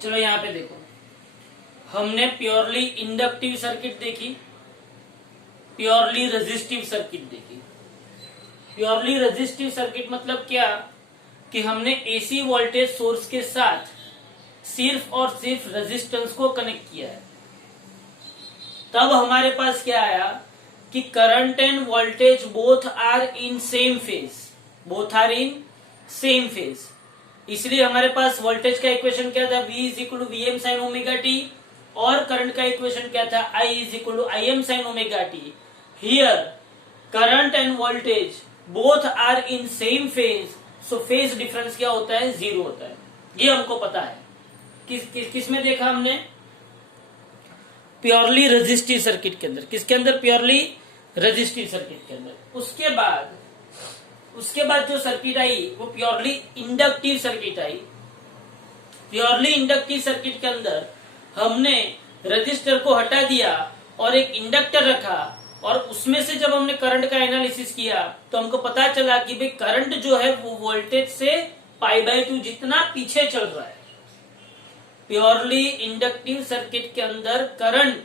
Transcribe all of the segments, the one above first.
चलो यहाँ पे देखो, हमने प्योरली इंडक्टिव सर्किट देखी, प्योरली रेजिस्टिव सर्किट देखी। प्योरली रेजिस्टिव सर्किट मतलब क्या, कि हमने एसी वोल्टेज सोर्स के साथ सिर्फ और सिर्फ रेजिस्टेंस को कनेक्ट किया है। तब हमारे पास क्या आया कि current and voltage both are in same phase, both are in same phase. इसलिए हमारे पास वोल्टेज का इक्वेशन क्या था, V is equal to V M sine omega T, और करंट का इक्वेशन क्या था, I is equal to I M sine omega T. Here current and voltage both are in same phase, so phase difference क्या होता है, 0 होता है। ये हमको पता है। किस में देखा हमने, प्योरली रेजिस्टिव सर्किट के अंदर। किसके अंदर, प्योरली रेजिस्टिव सर्किट के अंदर। उसके बाद जो सर्किट आई वो purely inductive circuit I. Purely inductive circuit के अंदर हमने रजिस्टर को हटा दिया और एक इंडक्टर रखा, और उसमें से जब हमने करंट का एनालिसिस किया तो हमको पता चला कि भाई करंट जो है वो वोल्टेज से π/2 जितना पीछे चल रहा है। प्योरली इंडक्टिव सर्किट के अंदर करंट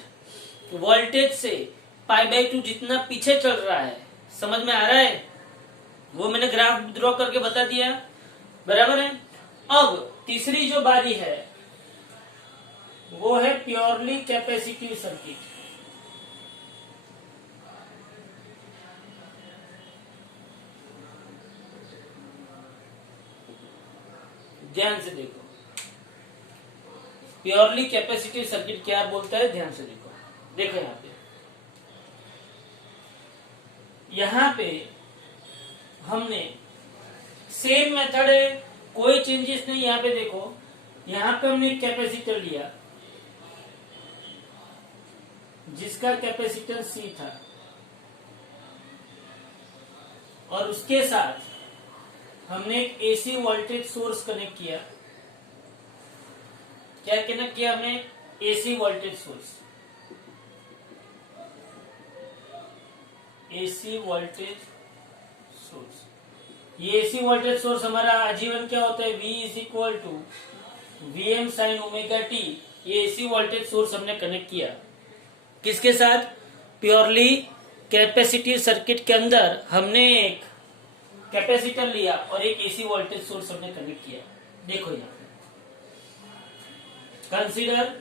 वोल्टेज से π/2 जितना पीछे चल रहा है। समझ में आ रहा है, वो मैंने ग्राफ ड्रॉ करके बता दिया, बराबर है। अब तीसरी जो बारी है वो है प्योरली कैपेसिटिव सर्किट। ध्यान से देखो, प्योरली कैपेसिटिव सर्किट क्या बोलता है, ध्यान से देखो। देखो यहाँ पे हमने सेम मेथड है, कोई चेंजेस नहीं। यहाँ पे देखो, यहाँ पे हमने कैपेसिटर लिया जिसका कैपेसिटर C था, और उसके साथ हमने एक एसी वोल्टेज सोर्स कनेक्ट किया। क्या कनेक्ट किया हमने, AC voltage source. AC voltage source, ये एसी वोल्टेज सोर्स हमारा आजीवन क्या होता है, V is equal to V M sine omega T. ये एसी वोल्टेज सोर्स हमने कनेक्ट किया किसके साथ, प्योरली कैपेसिटिव सर्किट के अंदर हमने एक कैपेसिटर लिया और एक एसी वोल्टेज सोर्स हमने कनेक्ट किया। देखो यहाँ consider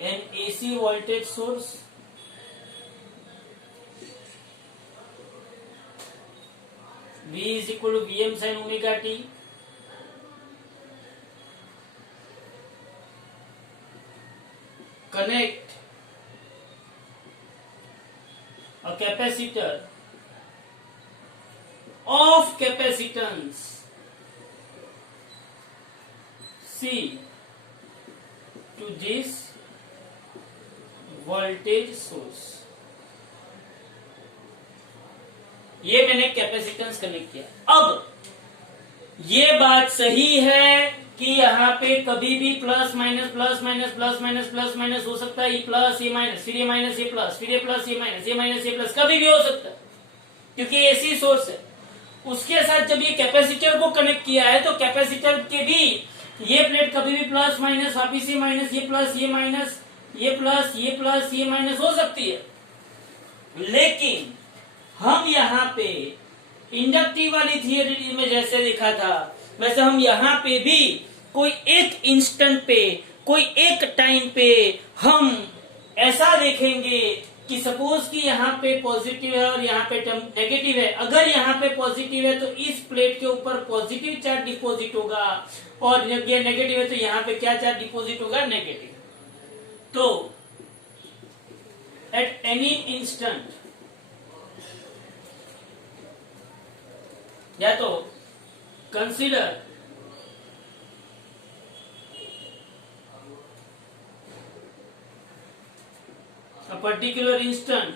an AC voltage source V is equal to Vm sin omega t, connect a capacitor of capacitance C to this voltage source. ये मैंने कैपेसिटेंस कनेक्ट किया। अब ये बात सही है कि यहाँ पे कभी भी plus minus plus minus plus minus plus minus हो सकता है, ये प्लस ये माइनस, फिर ये माइनस ये प्लस, फिर ये प्लस ये माइनस, ये माइनस ये प्लस, कभी भी हो सकता है क्योंकि एसी सोर्स है। उसके साथ जब ये कैपेसिटर को कनेक्ट किया है तो कैपेसिटर के भी ये प्लेट कभी भी प्लस माइनस, वापिस ये माइनस, ये प्लस ये माइनस, ये प्लस ये प्लस ये माइनस हो सकती है। लेकिन हम यहाँ पे इंडक्टिव वाली थियरी में जैसे लिखा था वैसे हम यहाँ पे भी कोई एक इंस्टेंट पे, कोई एक टाइम पे हम ऐसा देखेंगे कि सपोज कि यहाँ पे पॉजिटिव है और यहाँ पे नेगेटिव है। अगर यहाँ पे पॉजिटिव है तो इस प्लेट के ऊपर पॉजिटिव चार्ज डिपॉजिट होगा, और ये नेगेटिव है तो यहाँ पे क्या चार्ज डिपॉजिट होगा, नेगेटिव। तो एट एनी इंस्टेंट या तो consider a particular instant,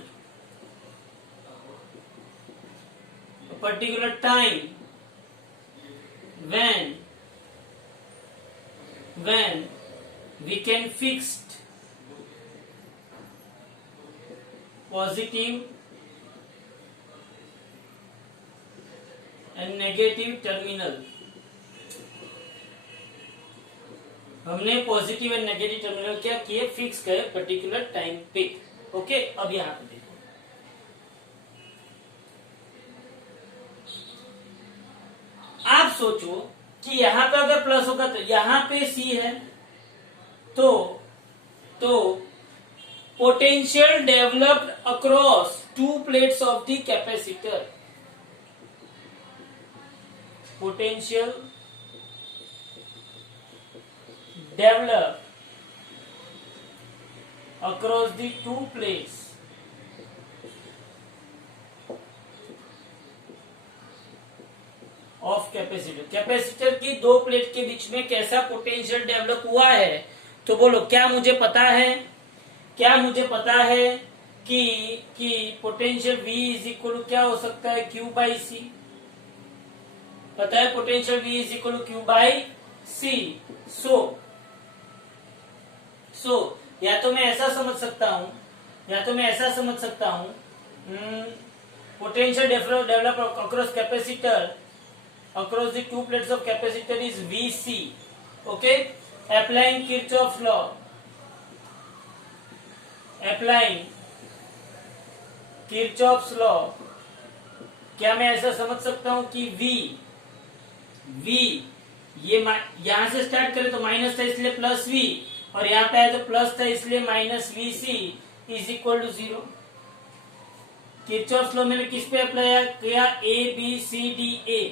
a particular time when we can fix positive and negative terminal हमने पॉजिटिव एंड नेगेटिव टर्मिनल क्या किए, फिक्स करे पर्टिकुलर टाइम पे। ओके, अब यहाँ पे देखो, आप सोचो कि यहाँ पे अगर प्लस होगा तो यहाँ पे सी है, तो potential developed across to plates of the capacitor, potential developed across the two plates of capacitor, capacitor की दो प्लेट के बीच में कैसा पोटेंशियल डेवलप हुआ है। तो बोलो, क्या मुझे पता है, क्या मुझे पता है कि पोटेंशियल V इज इक्वल क्या हो सकता है, Q बाई सी। पता है potential V is equal Q by C. So या तो मैं ऐसा समझ सकता हूं, potential develop across capacitor, across the two plates of capacitor is VC। Okay, applying Kirchhoff's law, क्या मैं ऐसा समझ सकता हूं कि V ये यहां से स्टार्ट करें तो माइनस था इसलिए प्लस V, और यहाँ पे आया तो प्लस था इसलिए minus VC is equal to 0। Kirchhoff's law मैंने किस पे अप्लाई किया, ABCDA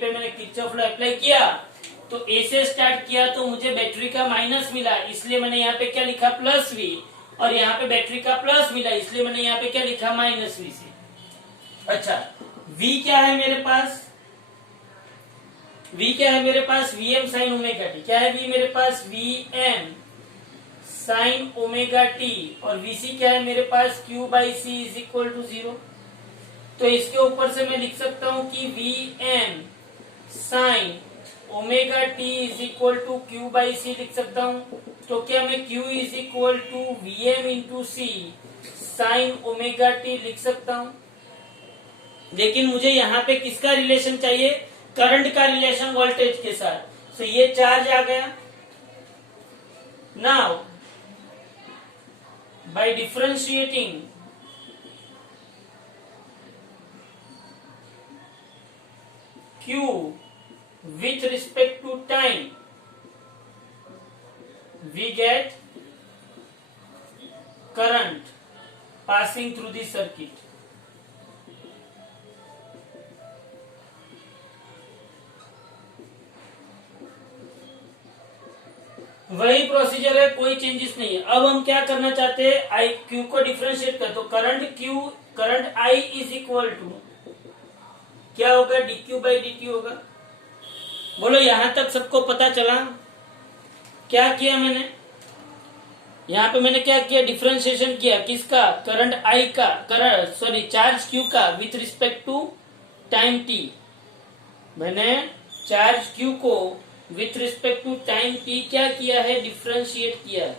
पे मैंने किरचॉफ लॉ अप्लाई किया। तो A से स्टार्ट किया तो मुझे बैटरी का माइनस मिला, इसलिए मैंने यहाँ पे क्या लिखा, प्लस V, और यहाँ पे बैटरी का प्लस मिला, इसलिए मैंने यहाँ पे क्या लिखा, माइनस VC। अच्छा, V क्या है मेरे पास, V क्या है मेरे पास, Vm साइन ओमेगा टी। क्या है V मेरे पास, Vm साइन ओमेगा टी, और Vc क्या है मेरे पास, Q by C is equal to 0। तो इसके ऊपर से मैं लिख सकता हूं कि Vm sine omega t is equal to Q by C लिख सकता हूं। तो क्या मैं Q is equal to Vm into C sine omega t लिख सकता हूं। लेकिन मुझे यहाँ पे किसका रिलेशन चाहिए, करंट का रिलेशन वोल्टेज के साथ। तो ये चार्ज आ गया। Now by differentiating Q with respect to time, we get current passing through the circuit। वही प्रोसीजर है, कोई चेंजेस नहीं है। अब हम क्या करना चाहते हैं, आई क्यू को डिफरेंशिएट कर, तो current I is equal to क्या होगा, dq बाई dt होगा। बोलो, यहां तक सबको पता चला। क्या किया मैंने यहाँ पे, मैंने क्या किया, डिफरेंशिएशन किया किसका, करंट आई का, चार्ज क्यू का with respect to time T. मैंने चार्ज क्यू को with respect to time T क्या किया है, डिफरेंशिएट किया है।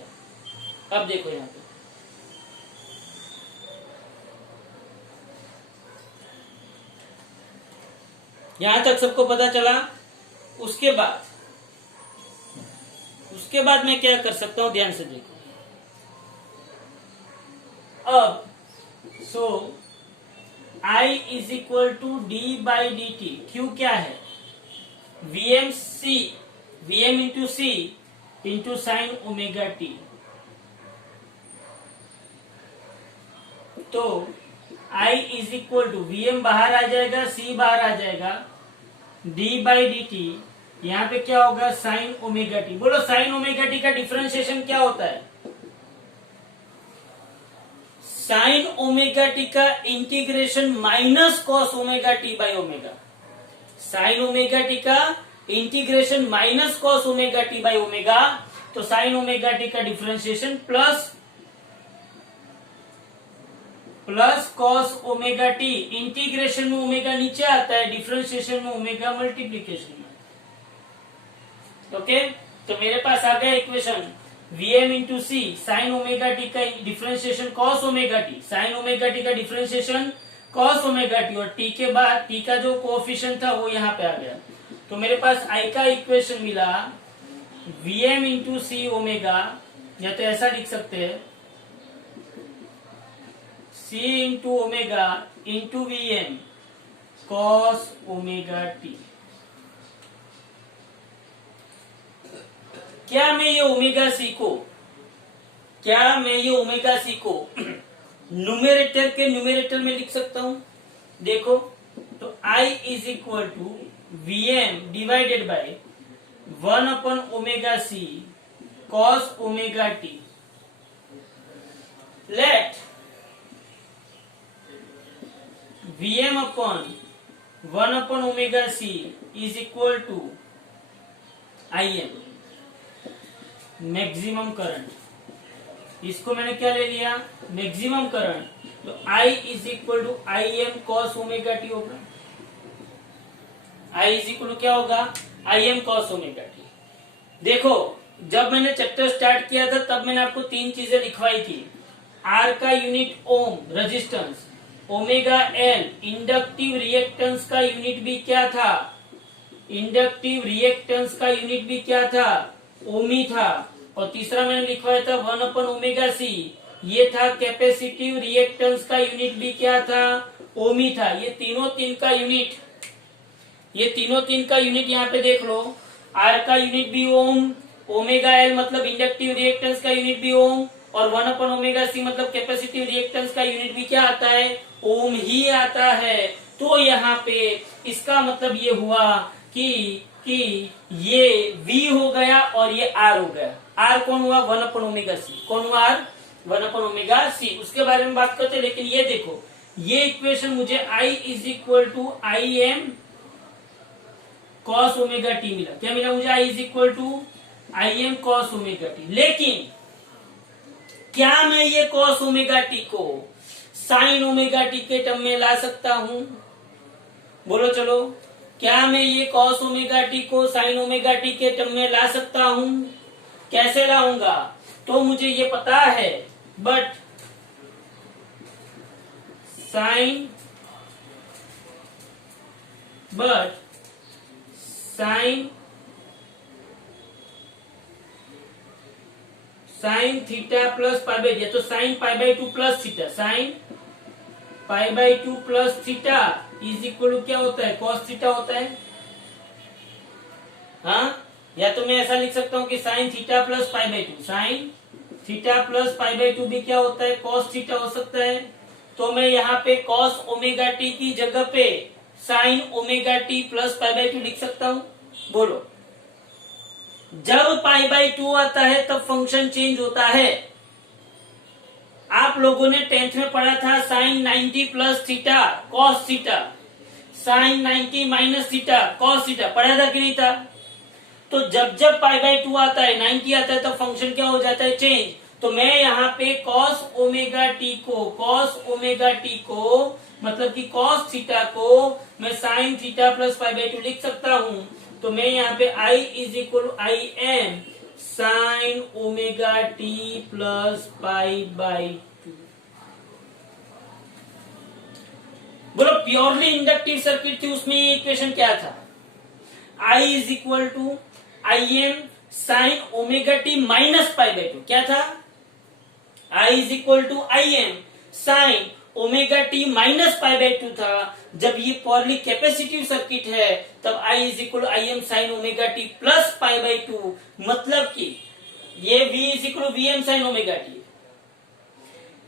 अब देखो यहाँ पे, यहां तक सबको पता चला। उसके बाद मैं क्या कर सकता हूं, ध्यान से देखो। अब I is equal to D by D T. Q क्या है, Vm into C into sine omega T. तो I is equal to Vm बाहर आ जाएगा, C बाहर आ जाएगा, डी बाई डी टी, यहाँ पे क्या होगा, साइन ओमेगा टी। बोलो, साइन ओमेगा टी का डिफरेंशिएशन क्या होता है, साइन ओमेगा टी का integration minus cos omega t by omega. Sine omega t का integration minus cos omega t by omega. तो साइन ओमेगा टी का differentiation plus cos omega t. Integration में omega नीचे आता है, डिफरेंशिएशन में omega multiplication में। ओके, तो मेरे पास आ गया equation Vm into C sine omega t का differentiation cos omega T, sign omega t का डिफरेंशिएशन कॉस ओमेगा टी, और टी के बाद टी का जो कोएफिशिएंट था वो यहाँ पे आ गया। तो मेरे पास आई का इक्वेशन मिला Vm इंटू सी ओमेगा, या तो ऐसा लिख सकते हैं C into omega into Vm cos omega T. क्या मैं ये ओमेगा सी को न्यूमेरेटर के न्यूमेरेटर में लिख सकता हूं? देखो, तो I is equal to Vm divided by 1 upon omega C cos omega T. Let Vm upon 1 upon omega C is equal to Im, maximum current. इसको मैंने क्या ले लिया? Maximum current. तो I is equal to I M cos omega T होगा। I is equal to क्या होगा? I M cos omega T. देखो, जब मैंने चैप्टर स्टार्ट किया था तब मैंने आपको 3 चीजें लिखवाई थी। R का unit ohm resistance, omega L inductive reactance का यूनिट भी क्या था? इंडक्टिव रिएक्टेंस का यूनिट भी क्या था? ओमी था। और तीसरा मैंने लिखवाया था 1 अपन ओमेगा सी, ये था कैपेसिटिव रिएक्टेंस का यूनिट भी क्या था? ओमी था। ये तीनों तीन का यूनिट यहाँ पे देख लो। आर का यूनिट भी ओम, ओमेगा एल मतलब इंडक्टिव रिएक्टेंस का यूनिट भी ओम, और 1 अपन ओमेगा सी मतलब कैपेसिटिव रिएक्टेंस का यूनिट भी क्या आता है? ओम ही आता है। तो यहाँ पे इसका मतलब ये हुआ कि ये V हो गया और ये R हो गया। R कौन हुआ? 1 अपन ओमेगा सी। कौन हुआ? R 1 upon omega C. उसके बारे में बात करते हैं, लेकिन ये देखो, ये इक्वेशन मुझे I is equal to I M cos omega T मिला। क्या मिला मुझे? I is equal to I M cos omega T. लेकिन क्या मैं ये कॉस ओमेगा टी को साइन ओमेगा टी के टर्म में ला सकता हूं? बोलो चलो, क्या मैं ये कॉस ओमेगा टी को साइन ओमेगा टी के टर्म में ला सकता हूं? कैसे लाऊंगा? तो मुझे ये पता है, but sine theta plus pi by, या तो sine pi by 2 plus theta, sine pi by 2 plus theta is equal to क्या होता है? कॉस थीटा होता है। हाँ, या तो मैं ऐसा लिख सकता हूं कि sign theta plus pi by 2, sign theta plus pi by 2 भी क्या होता है? कॉस थीटा हो सकता है। तो मैं यहाँ पे कॉस ओमेगा टी की जगह पे sign omega T plus pi by 2 लिख सकता हूं। बोलो, जब पाई बाई 2 आता है तब फंक्शन चेंज होता है। आप लोगों ने 10th में पढ़ा था sine 90 plus theta cos theta, sine 90 minus theta cos theta, पढ़ा था कि नहीं था? तो जब पाई बाई 2 आता है, 90 आता है, तो फंक्शन क्या हो जाता है? चेंज। तो मैं यहाँ पे कॉस ओमेगा टी को मतलब कि कॉस थीटा को मैं sign theta plus pi by 2 लिख सकता हूं। तो मैं यहाँ पे I is equal I M sine omega T plus pi by 2। बोलो, प्योरली इंडक्टिव सर्किट थी, उसमें ये इक्वेशन क्या था? I is equal to I M sine omega T minus pi by 2। क्या था? I is equal to I M sine omega T minus pi by 2 था। जब ये प्योरली कैपेसिटिव सर्किट है तब I is equal I M sine omega T plus pi by 2, मतलब कि ये V is equal V M sine omega T,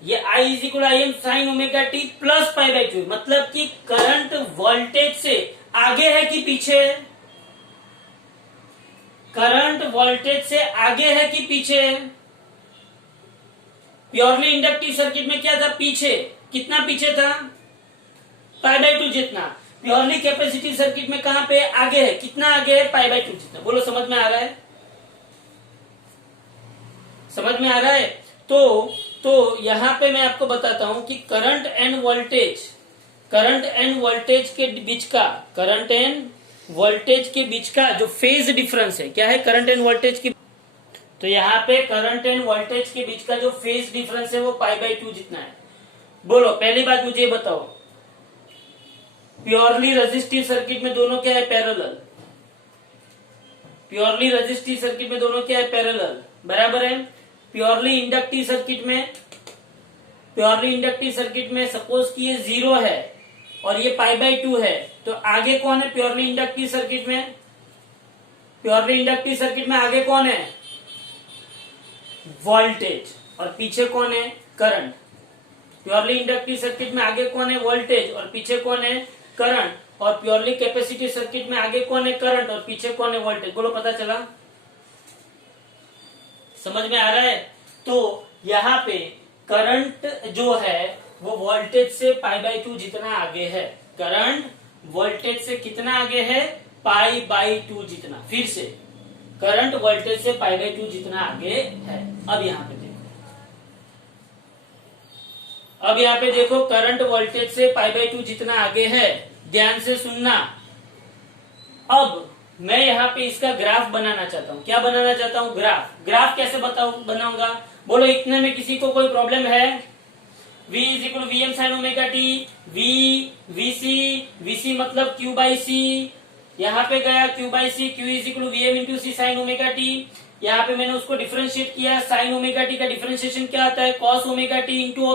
ये I is equal I M sine omega T plus pi by 2, मतलब कि current voltage से आगे है कि पीछे है? करंट वोल्टेज से आगे है कि पीछे है? प्योरली इंडक्टिव सर्किट में क्या था? पीछे। कितना पीछे था? पाई बाई 2 जितना। प्योरली कैपेसिटिव सर्किट में कहां पे? आगे है। कितना आगे है? पाई बाई 2 जितना। बोलो, समझ में आ रहा है? समझ में आ रहा है? तो यहां पे मैं आपको बताता हूं कि करंट एंड वोल्टेज के बीच का जो फेज डिफरेंस है, क्या है? करंट एंड वोल्टेज की। तो यहाँ पे करंट एंड वोल्टेज के बीच का जो फेज डिफरेंस है वो पाई बाई 2 जितना है। बोलो, पहली बात मुझे बताओ, प्योरली रेजिस्टिव सर्किट में दोनों क्या है? पैरेलल। प्योरली रेजिस्टिव सर्किट में दोनों क्या है, पैरेलल, बराबर है। प्योरली इंडक्टिव सर्किट में सपोज कि ये 0 है और ये π/2 है, तो आगे कौन है प्योरली इंडक्टिव सर्किट में? प्योरली इंडक्टिव सर्किट में आगे कौन है? वोल्टेज, और पीछे कौन है? करंट। प्योरली इंडक्टिव सर्किट में आगे कौन है? वोल्टेज, और पीछे कौन है? करंट। और प्योरली कैपेसिटिव सर्किट में आगे कौन है? करंट, और पीछे कौन है? वोल्टेज। बोलो, पता चला? समझ में आ रहा है? तो यहाँ पे करंट जो है वो वोल्टेज से π/2 जितना आगे है। करंट वोल्टेज से कितना आगे है? π/2 जितना। फिर से, करंट वोल्टेज से π/2 जितना आगे है। अब यहाँ पे देखो, करंट वोल्टेज से π/2 जितना आगे है। ध्यान से सुनना। अब मैं यहाँ पे इसका ग्राफ बनाना चाहता हूँ। क्या बनाना चाहता हूँ? ग्राफ कैसे बनाऊंगा? बोलो, इतने में किसी को कोई प्रॉब्लम है? V = Vm sin omega T, VC मतलब Q/C, यहाँ पे गया Q/C, Q = Vm × C sin omega T. यहाँ पे मैंने उसको डिफरेंशिएट किया। साइन ओमेगा टी का डिफरेंशिएशन क्या आता है? cos omega T into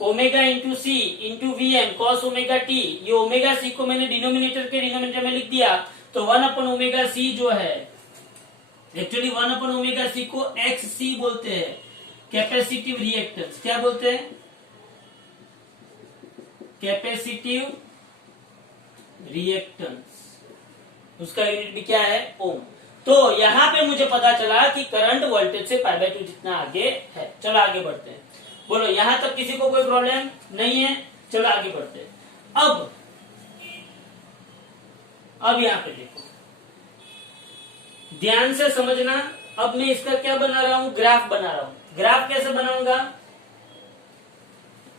omega into C into Vm cos omega T. ये ओमेगा C को मैंने डिनोमिनेटर में लिख दिया, तो 1/ओमेगा C जो है, एक्चुअली 1/ओमेगा C को XC बोलते हैं, कैपेसिटिव रिएक्टेंस। क्या बोलते हैं? Capacitive reactance. उसका यूनिट भी क्या है? ओम। तो यहां पे मुझे पता चला कि करंट वोल्टेज से π/2 जितना आगे है। चलो आगे बढ़ते हैं। बोलो, यहां तक किसी को कोई प्रॉब्लम नहीं है? चलो आगे बढ़ते हैं। अब यहां पे देखो, ध्यान से समझना। अब मैं इसका क्या बना रहा हूं? ग्राफ बना रहा हूं। ग्राफ कैसे बनाऊंगा?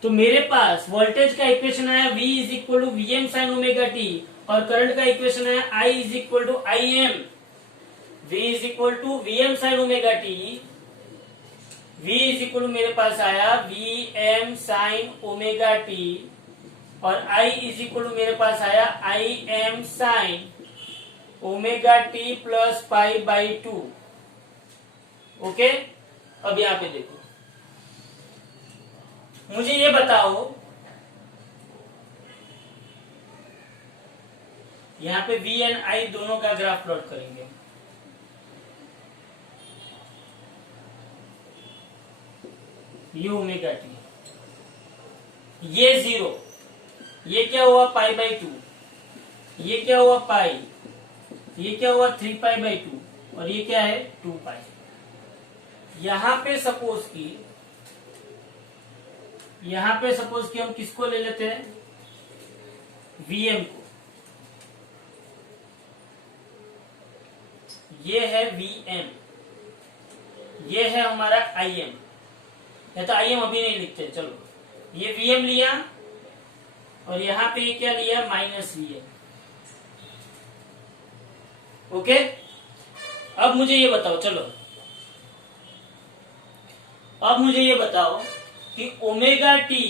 तो मेरे पास वोल्टेज का इक्वेशन आया V = Vm sin omega T, और करंट का इक्वेशन आया I = Im। V = Vm sin omega t, V = मेरे पास आया Vm sin ओमेगा टी, और I = मेरे पास आया Im sin omega T plus π/2। Okay. अब यहां पे देखो, मुझे ये बताओ, यहां पे V एंड I दोनों का ग्राफ प्लॉट करेंगे। ये ओमेगा टी, ये 0, ये क्या हुआ? π/2, ये क्या हुआ? π, ये क्या हुआ? 3π/2, और ये क्या है? 2π। यहां पे सपोज कि हम किसको ले लेते हैं? Vm को। ये है Vm, ये है हमारा Im। या तो Im अभी नहीं लिखते, चलो ये Vm लिया, और यहां पे क्या लिया? -Vm। ओके। अब मुझे ये बताओ, अब मुझे ये बताओ कि ओमेगा टी,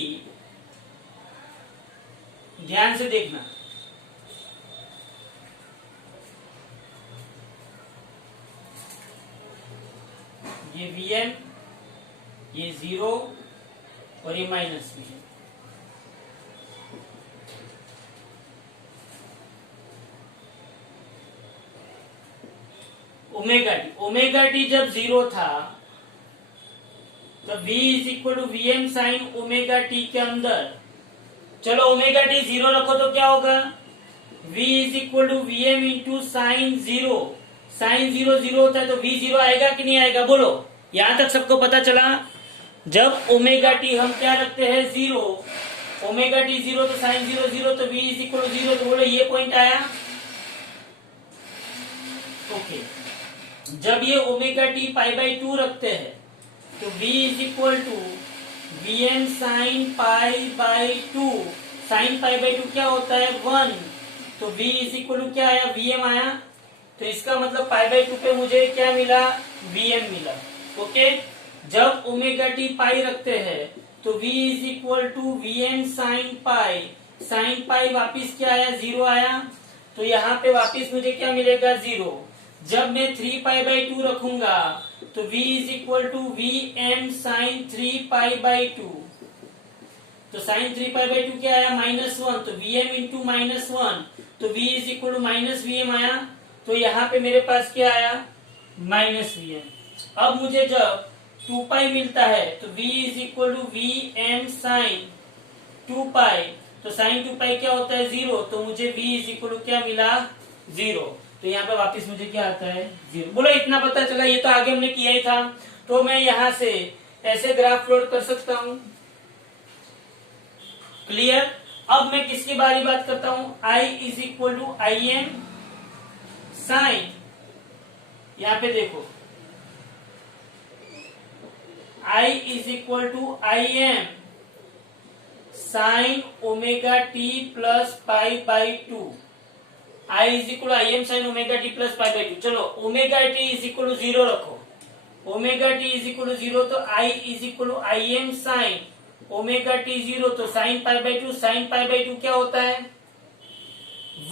ध्यान से देखना, ये Vm, ये 0 और ये -Vm। ओमेगा टी जब 0 था, तो V = Vm sin omega T के अंदर, चलो ओमेगा टी 0 रखो तो क्या होगा? V = Vm into sine 0। Sine 0 0 होता है, तो V 0 आएगा कि नहीं आएगा? बोलो, यहां तक सबको पता चला? जब ओमेगा टी हम क्या रखते हैं? 0। ओमेगा टी 0 तो साइन 0 0, तो V = 0। तो बोलो, ये पॉइंट आया। ओके। जब ये ओमेगा टी π/2 रखते हैं, तो V = Vm sin π/2। साइन π/2 क्या होता है? 1। तो V = क्या आया? Vm आया। तो इसका मतलब π/2 पे मुझे क्या मिला? Vm मिला। ओके। जब ओमेगा टी पाई रखते हैं, तो V = Vm sin π। साइन π वापिस क्या आया? 0 आया। तो यहाँ पे वापिस मुझे क्या मिलेगा? 0। जब मैं 3π/2 रखूंगा तो v is equal to V M sine 3π/2। तो साइन 3π/2 क्या आया -1, तो vm इंटू -1, तो v is equal to -vm आया। तो यहाँ पे मेरे पास क्या आया -vm। अब मुझे जब 2π मिलता है तो v is equal to V M sine 2π, तो साइन 2π क्या होता है 0, तो मुझे v इज इक्वल टू क्या मिला 0। तो यहाँ पे वापस मुझे क्या आता है 0। बोलो इतना पता चला, ये तो आगे हमने किया ही था। तो मैं यहाँ से ऐसे ग्राफ प्लॉट कर सकता हूं। क्लियर। अब मैं किसके बारे में बात करता हूं, I is equal to I M sine, यहाँ पे देखो I is equal to I M sine omega T plus π/2। I is equal to I M sine omega T plus π/2। चलो omega t is equal to 0 रखो, omega t is equal to 0, तो I is equal to I M sine omega t 0, तो sign π/2, sign π/2 क्या होता है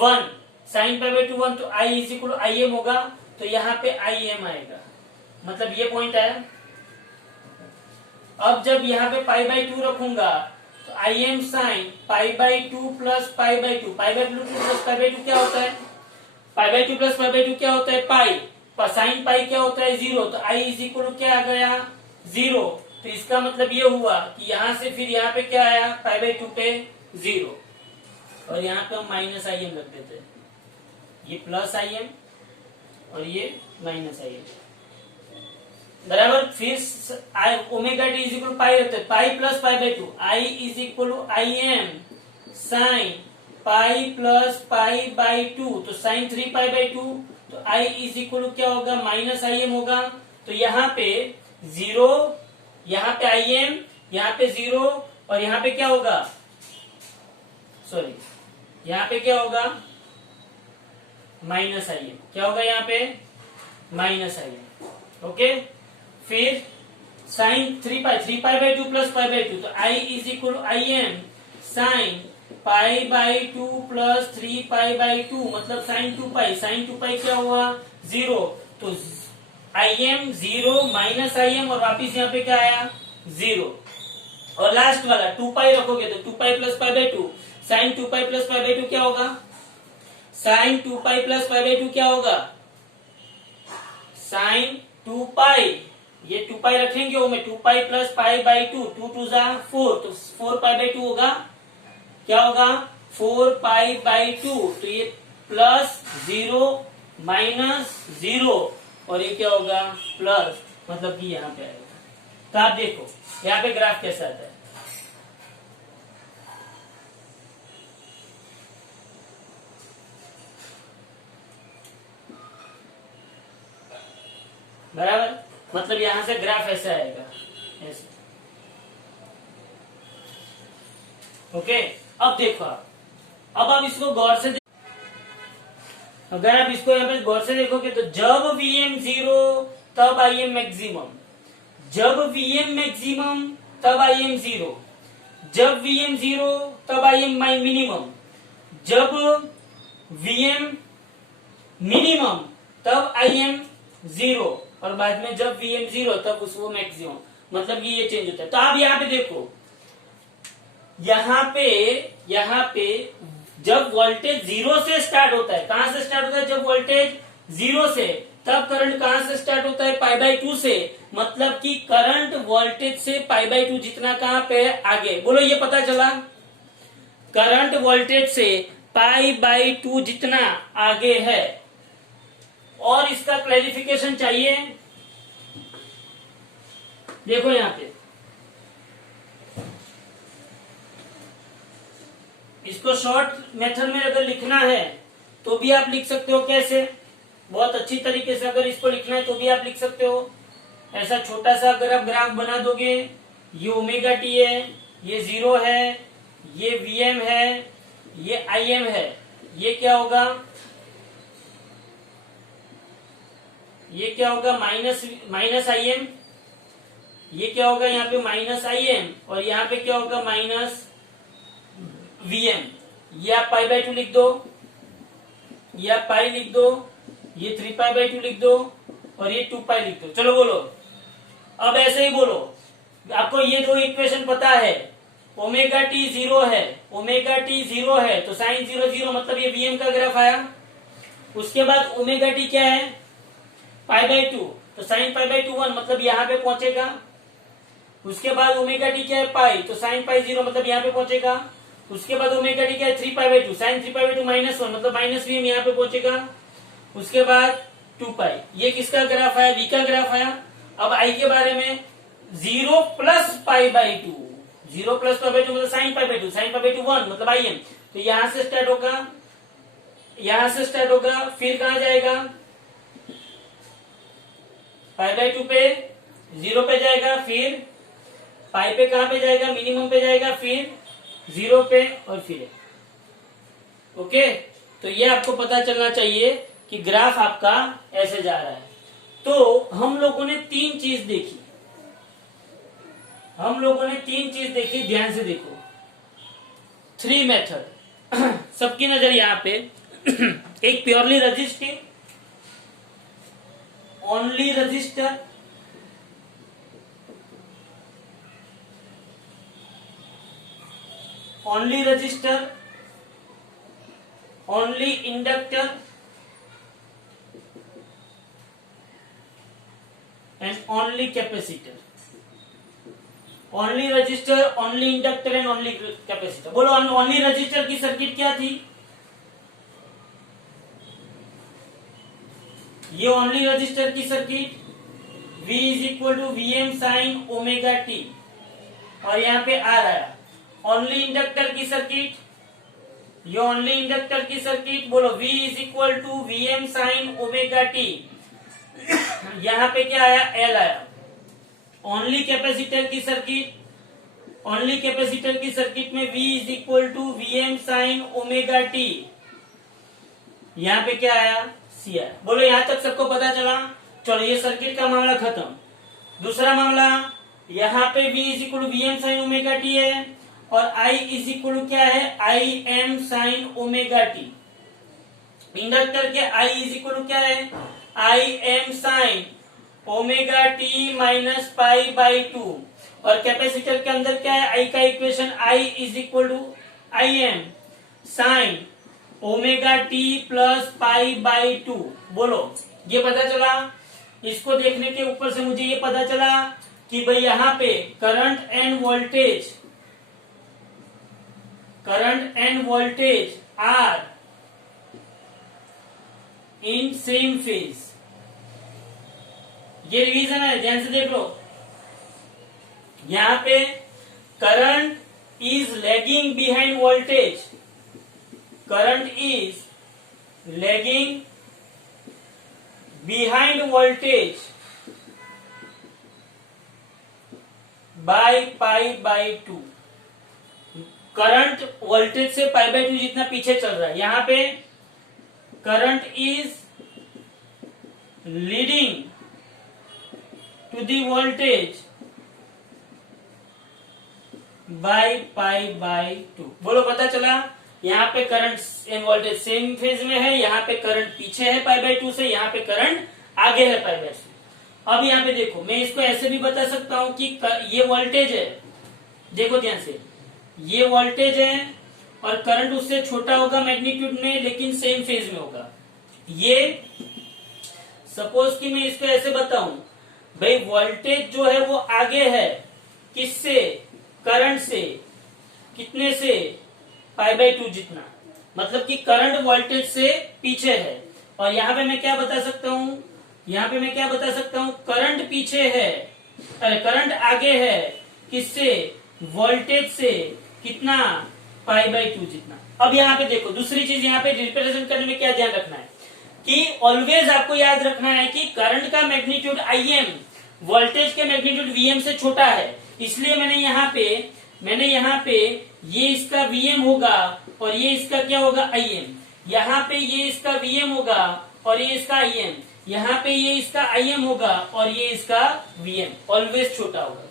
1, sign π/2 1, तो I is equal to I M होगा, तो यहाँ पे आई एम आएगा, मतलब ये पॉइंट आया। अब जब यहाँ पे π/2 रखूंगा तो I M sine π/2 plus π/2, π/2 plus π/2 क्या होता है, π/2 प्लस π/2 क्या होता है पाई, साइन पाई क्या होता है 0, तो I इज इक्वल टू क्या आ गया 0। तो इसका मतलब ये हुआ कि यहाँ से फिर यहाँ पे क्या आया π/2 पे 0, और यहाँ पे हम माइनस आई एम रख देते हैं, ये प्लस आई एम और ये माइनस आई एम बराबर। फिर omega t is equal pi रखते हैं, pi plus π/2, I is equal to I M sine pi plus π/2, तो साइन 3π/2, तो आई इज इक्वल टू क्या होगा माइनस आई एम होगा। तो यहाँ पे 0, यहाँ पे आई एम, यहाँ पे 0, और यहाँ पे क्या होगा, सॉरी यहाँ पे क्या होगा माइनस आई एम, क्या होगा यहाँ पे माइनस आई एम। ओके, फिर साइन 3π/2 प्लस π/2, तो I is equal to I M sine π/2 plus 3π/2, मतलब साइन 2π, साइन 2π क्या हुआ 0, तो I M 0 minus I M, और वापिस यहाँ पे क्या आया 0। और लास्ट वाला 2π रखोगे तो 2π प्लस π/2, साइन 2π प्लस π/2 क्या होगा, साइन 2π प्लस π/2 क्या होगा साइन 2π, ये 2π रखेंगे वो में 2π प्लस π/2, 2 2 जा 4, तो 4π/2 होगा, क्या होगा 4π/2, तो ये प्लस 0 माइनस 0, और ये क्या होगा प्लस, मतलब कि यहाँ पे आएगा। तो आप देखो यहाँ पे ग्राफ कैसा आता है, बराबर, मतलब यहां से ग्राफ ऐसा आएगा ऐसे। ओके, अब देखो अब आप इसको गौर से अगर आप इसको यहाँ पे गौर से देखोगे तो जब Vm 0 तब Im मैक्सिमम, जब Vm मैक्सिमम तब Im 0, जब Vm 0 तब Im मिनिमम, जब Vm मिनिमम तब Im 0, और बाद में जब Vm 0 तब उसको मैक्सिमम, मतलब ये चेंज होता है। तो आप यहाँ पे देखो, यहाँ पे जब वोल्टेज 0 से स्टार्ट होता है, कहां से स्टार्ट होता है जब वोल्टेज 0 से, तब करंट कहां से स्टार्ट होता है π/2 से, मतलब कि करंट वोल्टेज से π/2 जितना कहां पे आगे, बोलो ये पता चला, करंट वोल्टेज से π/2 जितना आगे है। और इसका क्लैरिफिकेशन चाहिए, देखो यहां पे इसको शॉर्ट मेथड में अगर लिखना है तो भी आप लिख सकते हो, कैसे बहुत अच्छी तरीके से अगर इसको लिखना है तो भी आप लिख सकते हो। ऐसा छोटा सा अगर आप ग्राफ बना दोगे, ये ओमेगा टी है, ये 0 है, ये Vm है, ये Im है, ये क्या होगा, ये क्या होगा माइनस Im, ये क्या होगा यहाँ पे माइनस Im, और यहाँ पे क्या होगा माइनस Vm। ये आप π/2 लिख दो, ये आप पाई लिख दो, ये 3π/2 लिख दो और ये 2π लिख दो। चलो बोलो, अब ऐसे ही बोलो, आपको ये दो इक्वेशन पता है, ओमेगा टी 0 है, ओमेगा टी 0 है तो साइन 0 0 मतलब ये Vm का ग्राफ आया। उसके बाद ओमेगा टी क्या है, π/2 तो साइन π/2 1 मतलब यहाँ पे पहुंचेगा। उसके बाद ओमेगा टी क्या है पाई, तो साइन पाई 0 मतलब यहाँ पे पहुंचेगा। उसके बाद ओमेगा टी क्या है 3π/2 साइन 3π/2 -1 मतलब -Vm यहाँ पे पहुंचेगा। उसके बाद 2π, ये किसका ग्राफ आया, V का ग्राफ आया। अब I के बारे में 0 + π/2, 0 + π/2 मतलब साइन π/2, साइन π/2 1 मतलब Im, तो यहां से स्टार्ट होगा, यहां से स्टार्ट होगा, फिर कहां जाएगा, π/2 पे 0 पे जाएगा, फिर पाई पे कहां पे जाएगा, मिनिमम पे जाएगा, फिर 0 पे और फिर ओके। तो ये आपको पता चलना चाहिए कि ग्राफ आपका ऐसे जा रहा है। तो हम लोगों ने तीन चीज देखी, ध्यान से देखो, 3 मेथड सबकी नजर यहां पे एक purely resistive, only register, only register, only inductor and only capacitor. Only register, only inductor and only capacitor. बोलो, ओनली रजिस्टर की सर्किट क्या थी, ये ओनली रजिस्टर की circuit V = Vm sin omega T और यहाँ पे R आया। ओनली इंडक्टर की सर्किट, ये ओनली इंडक्टर की सर्किट, बोलो V = Vm sin omega T, यहाँ पे क्या आया, L आया। ओनली कैपेसिटर की सर्किट, ओनली कैपेसिटर की सर्किट में V = Vm sin omega T, यहाँ पे क्या आया, C आया। बोलो यहां तक सबको पता चला। चलो ये सर्किट का मामला खत्म। दूसरा मामला, यहाँ पे V = Vm sin omega T है और I = क्या है, Im sin omega T. Inductor के I = क्या है, Im sin ओमेगा टी -π/2 और कैपेसिटर के अंदर क्या है, I का equation I = Im sin omega t +π/2। बोलो ये पता चला। इसको देखने के ऊपर से मुझे ये पता चला कि भाई यहाँ पे current and voltage are in same phase. ये रिवीजन है, ध्यान से देख लो। यहाँ पे current is lagging behind voltage, current is lagging behind voltage by π/2। Current voltage से π/2 जितना पीछे चल रहा है, यहां पे current is leading to the voltage by π/2। बोलो पता चला। यहाँ पे current and voltage same phase में है, यहाँ पे करंट पीछे है π/2 से, यहाँ पे करंट आगे है π/2। अब यहाँ पे देखो, मैं इसको ऐसे भी बता सकता हूं कि ये वोल्टेज है, देखो ध्यान से, ये वोल्टेज है और करंट उससे छोटा होगा मैग्नीट्यूड में लेकिन सेम फेज में होगा। ये सपोज कि मैं इसको ऐसे बताऊं, भाई वोल्टेज जो है वो आगे है, किससे, करंट से, कितने से, π/2 जितना, मतलब कि करंट वोल्टेज से पीछे है। और यहाँ पे मैं क्या बता सकता हूँ, यहाँ पे मैं क्या बता सकता हूँ, करंट पीछे है, अरे करंट आगे है, किससे, वोल्टेज से, कितना, π/2 जितना। अब यहाँ पे देखो, दूसरी चीज यहाँ पे रिप्रेजेंट करने में क्या ध्यान रखना है कि ऑलवेज आपको याद रखना है कि करंट का मैग्नीट्यूड Im वोल्टेज के मैग्नीट्यूड Vm से छोटा है। इसलिए मैंने यहाँ पे ये इसका Vm होगा और ये इसका क्या होगा, Im। यहाँ पे ये इसका Vm होगा और ये इसका Im, यहाँ पे ये इसका Im होगा और ये इसका Vm, ऑलवेज छोटा होगा।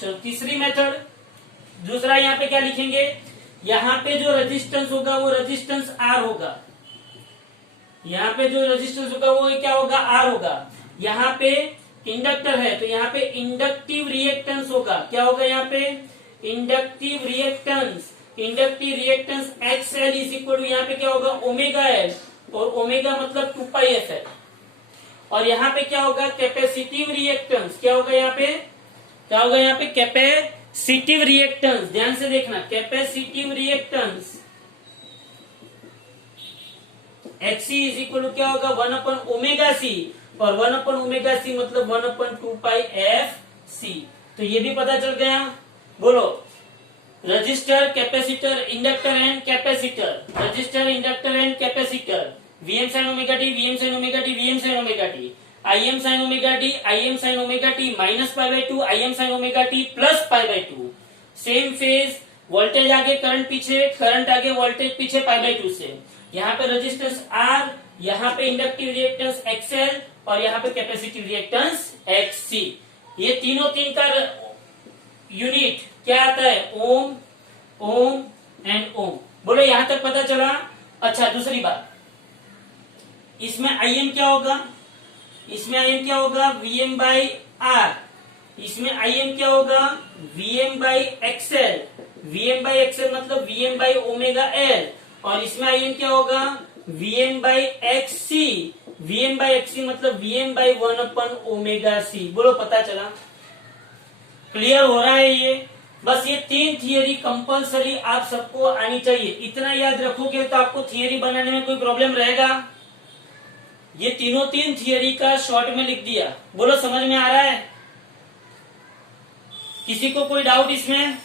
चलो तीसरी मेथड, दूसरा यहाँ पे क्या लिखेंगे, यहाँ पे जो रेजिस्टेंस होगा वो रेजिस्टेंस R होगा, यहाँ पे जो रेजिस्टेंस होगा वो क्या होगा, आर होगा। यहाँ पे इंडक्टर है तो यहाँ पे इंडक्टिव रिएक्टेंस होगा, क्या होगा यहाँ पे, inductive reactance. Inductive reactance XL is equal to यहाँ पे क्या होगा, ओमेगा एल, और ओमेगा मतलब 2πfl। और यहाँ पे क्या होगा, कैपेसिटिव रिएक्टेंस, क्या होगा यहाँ पे, क्या होगा यहाँ पे, कैपेसिटिव रिएक्टेंस। ध्यान से देखना, capacitive reactance Xc is equal to क्या होगा, 1/ओमेगा-c, और 1/ओमेगा-c मतलब 1/2πfc। तो ये भी पता चल गया। बोलो, resistor, capacitor, inductor and capacitor, resistor, inductor and capacitor, Vm sin omega t, Vm sin omega t, Vm sin omega t, Im sin omega t, Im sin omega T minus π/2, Im sin omega T plus π/2। Same phase, voltage आगे current पीछे, current आगे voltage पीछे π/2 से। यहाँ पे resistance R, यहाँ पे inductive reactance XL, और यहाँ पे कैपेसिटिव रिएक्टेंस XC। ये तीनों तीन का यूनिट क्या आता है, ओम, ओम एंड ओम। बोलो यहां तक पता चला। अच्छा, दूसरी बात, इसमें Im क्या होगा, इसमें Im क्या होगा, Vm/R। इसमें Im क्या होगा, Vm/XL। Vm/XL मतलब Vm/ओमेगा-L, और इसमें Im क्या होगा, Vm/XC। Vm/XC मतलब Vm/1/ओमेगा-C। बोलो पता चला, क्लियर हो रहा है ये। बस ये तीन थियरी कंपलसरी आप सबको आनी चाहिए। इतना याद रखोगे तो आपको थियरी बनाने में कोई प्रॉब्लम रहेगा। ये तीनों तीन थियरी का शॉर्ट में लिख दिया। बोलो समझ में आ रहा है, किसी को कोई डाउट इसमें?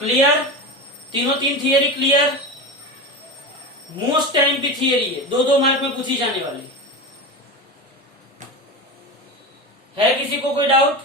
क्लियर, तीनों तीन थियरी क्लियर। मोस्ट टाइम की थियरी है, 2-2 मार्क में पूछी जाने वाली है। किसी को कोई डाउट?